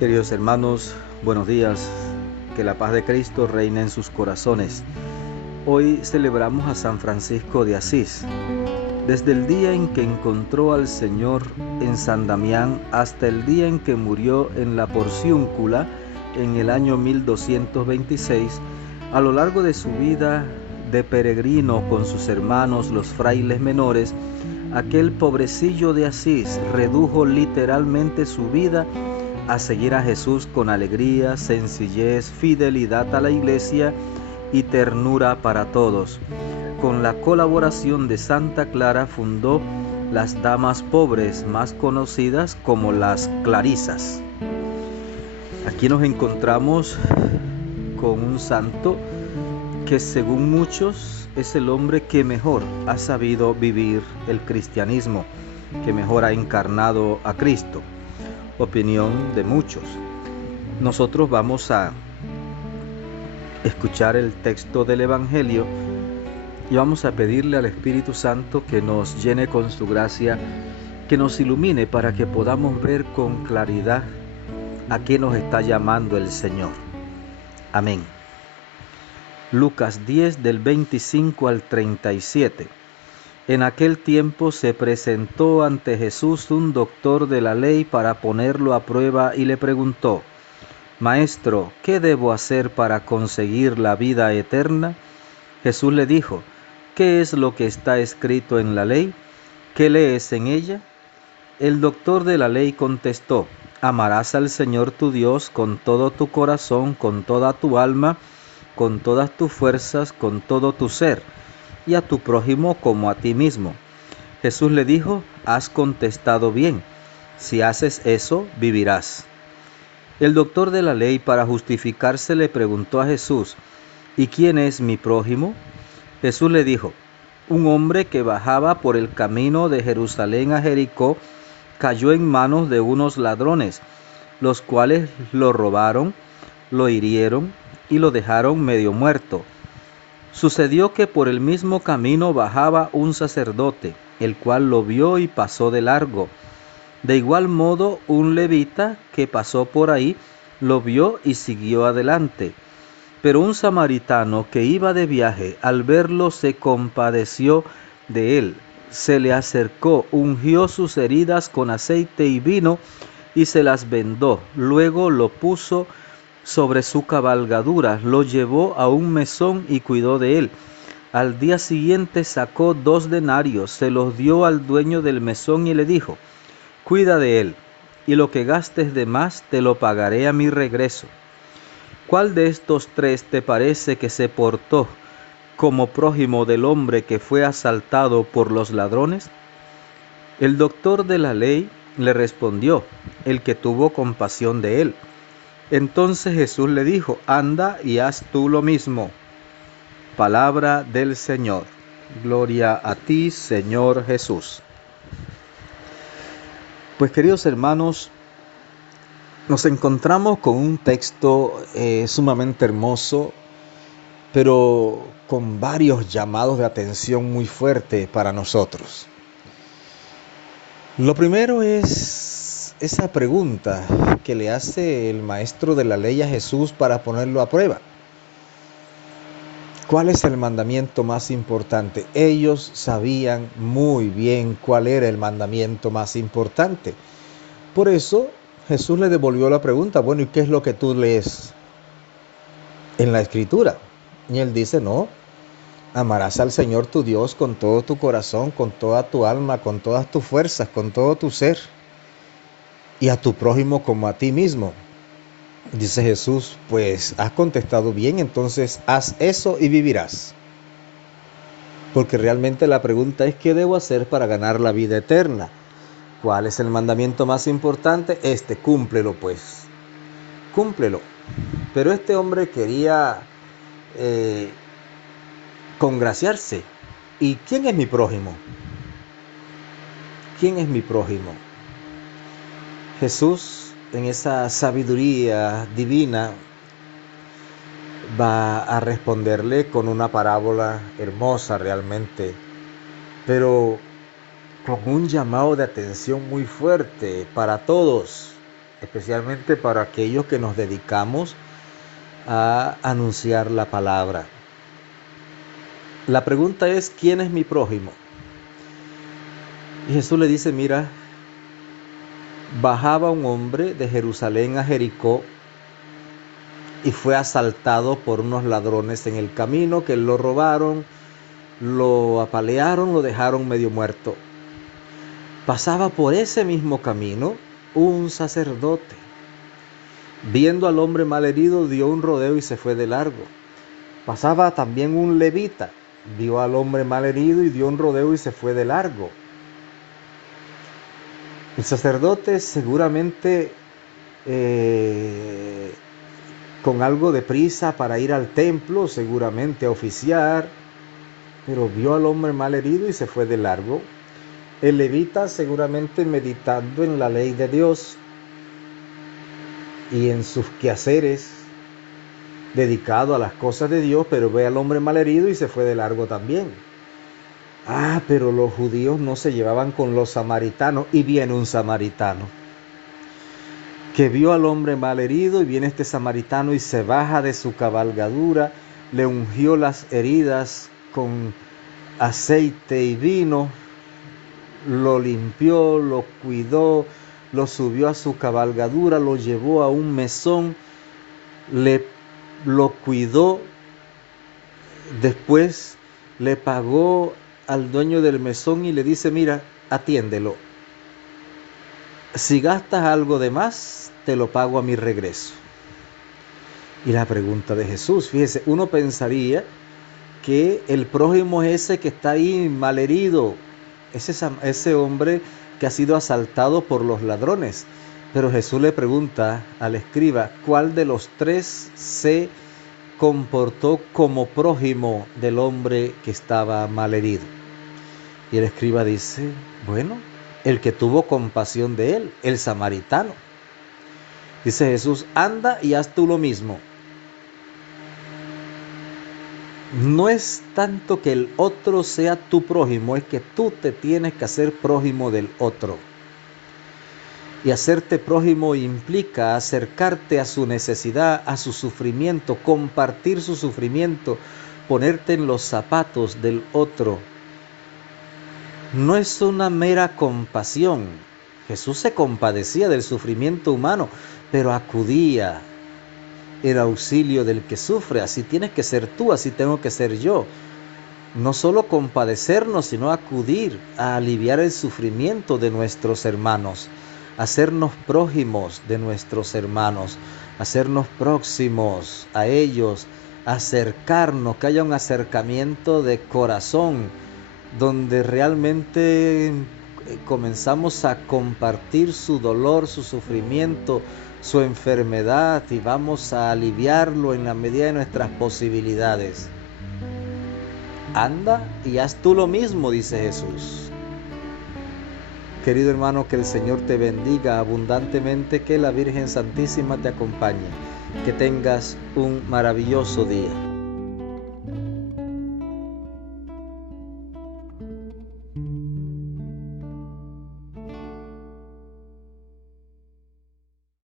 Queridos hermanos, buenos días. Que la paz de Cristo reine en sus corazones. Hoy celebramos a San Francisco de Asís. Desde el día en que encontró al Señor en San Damián hasta el día en que murió en la Porciúncula en el año 1226, a lo largo de su vida de peregrino con sus hermanos los frailes menores, aquel pobrecillo de Asís redujo literalmente su vida a seguir a Jesús con alegría, sencillez, fidelidad a la Iglesia y ternura para todos. Con la colaboración de Santa Clara fundó las damas pobres más conocidas como las Clarisas. Aquí nos encontramos con un santo que según muchos es el hombre que mejor ha sabido vivir el cristianismo, que mejor ha encarnado a Cristo. Opinión de muchos. Nosotros vamos a escuchar el texto del Evangelio y vamos a pedirle al Espíritu Santo que nos llene con su gracia, que nos ilumine para que podamos ver con claridad a qué nos está llamando el Señor. Amén. Lucas 10 del 25 al 37. En aquel tiempo se presentó ante Jesús un doctor de la ley para ponerlo a prueba y le preguntó: Maestro, ¿qué debo hacer para conseguir la vida eterna? Jesús le dijo: ¿Qué es lo que está escrito en la ley? ¿Qué lees en ella? El doctor de la ley contestó: Amarás al Señor tu Dios con todo tu corazón, con toda tu alma, con todas tus fuerzas, con todo tu ser, y a tu prójimo como a ti mismo. Jesús le dijo: Has contestado bien. Si haces eso, vivirás. El doctor de la ley, para justificarse, le preguntó a Jesús: ¿Y quién es mi prójimo? Jesús le dijo: Un hombre que bajaba por el camino de Jerusalén a Jericó cayó en manos de unos ladrones, los cuales lo robaron, lo hirieron y lo dejaron medio muerto. Sucedió que por el mismo camino bajaba un sacerdote, el cual lo vio y pasó de largo. De igual modo, un levita que pasó por ahí lo vio y siguió adelante. Pero un samaritano que iba de viaje, al verlo se compadeció de él. Se le acercó, ungió sus heridas con aceite y vino y se las vendó. Luego lo puso sobre su cabalgadura, lo llevó a un mesón y cuidó de él. Al día siguiente sacó 2 denarios, se los dio al dueño del mesón y le dijo: Cuida de él, y lo que gastes de más te lo pagaré a mi regreso. ¿Cuál de estos 3 te parece que se portó como prójimo del hombre que fue asaltado por los ladrones? El doctor de la ley le respondió: el que tuvo compasión de él. Entonces Jesús le dijo: Anda y haz tú lo mismo. Palabra del Señor. Gloria a ti, Señor Jesús. Pues, queridos hermanos, nos encontramos con un texto sumamente hermoso, pero con varios llamados de atención muy fuertes para nosotros. Lo primero es esa pregunta que le hace el maestro de la ley a Jesús para ponerlo a prueba. ¿Cuál es el mandamiento más importante? Ellos sabían muy bien cuál era el mandamiento más importante. Por eso Jesús le devolvió la pregunta: bueno, ¿y qué es lo que tú lees en la Escritura? Y él dice: no, amarás al Señor tu Dios con todo tu corazón, con toda tu alma, con todas tus fuerzas, con todo tu ser, y a tu prójimo como a ti mismo. Dice Jesús: pues has contestado bien, entonces haz eso y vivirás. Porque realmente la pregunta es: ¿qué debo hacer para ganar la vida eterna? ¿Cuál es el mandamiento más importante? Cúmplelo pues. Cúmplelo. Pero este hombre quería congraciarse. ¿Y quién es mi prójimo? ¿Quién es mi prójimo? Jesús, en esa sabiduría divina, va a responderle con una parábola hermosa realmente, pero con un llamado de atención muy fuerte para todos. especialmente para aquellos que nos dedicamos a anunciar la palabra. La pregunta es, ¿quién es mi prójimo? Y Jesús le dice, mira, bajaba un hombre de Jerusalén a Jericó y fue asaltado por unos ladrones en el camino que lo robaron, lo apalearon, lo dejaron medio muerto. Pasaba por ese mismo camino un sacerdote. Viendo al hombre malherido, dio un rodeo y se fue de largo. Pasaba también un levita, vio al hombre malherido y dio un rodeo y se fue de largo. El sacerdote seguramente con algo de prisa para ir al templo, seguramente a oficiar, pero vio al hombre malherido y se fue de largo. El levita seguramente meditando en la ley de Dios y en sus quehaceres, dedicado a las cosas de Dios, pero ve al hombre malherido y se fue de largo también. Pero los judíos no se llevaban con los samaritanos, y viene un samaritano que vio al hombre malherido, y viene este samaritano y se baja de su cabalgadura, le ungió las heridas con aceite y vino, lo limpió, lo cuidó, lo subió a su cabalgadura, lo llevó a un mesón, lo cuidó, después le pagó al dueño del mesón y le dice, mira, atiéndelo. Si gastas algo de más, te lo pago a mi regreso. Y la pregunta de Jesús, fíjese, uno pensaría que el prójimo es ese que está ahí malherido, ese hombre que ha sido asaltado por los ladrones. Pero Jesús le pregunta al escriba, ¿cuál de los tres se comportó como prójimo del hombre que estaba malherido? Y el escriba dice, bueno, el que tuvo compasión de él, el samaritano. Dice Jesús, anda y haz tú lo mismo. No es tanto que el otro sea tu prójimo, es que tú te tienes que hacer prójimo del otro. Y hacerte prójimo implica acercarte a su necesidad, a su sufrimiento, compartir su sufrimiento, ponerte en los zapatos del otro. No es una mera compasión. Jesús se compadecía del sufrimiento humano, pero acudía en auxilio del que sufre. Así tienes que ser tú, así tengo que ser yo. No solo compadecernos, sino acudir a aliviar el sufrimiento de nuestros hermanos, hacernos prójimos de nuestros hermanos, hacernos próximos a ellos, acercarnos, que haya un acercamiento de corazón, donde realmente comenzamos a compartir su dolor, su sufrimiento, su enfermedad, y vamos a aliviarlo en la medida de nuestras posibilidades. Anda y haz tú lo mismo, dice Jesús. Querido hermano, que el Señor te bendiga abundantemente, que la Virgen Santísima te acompañe, que tengas un maravilloso día.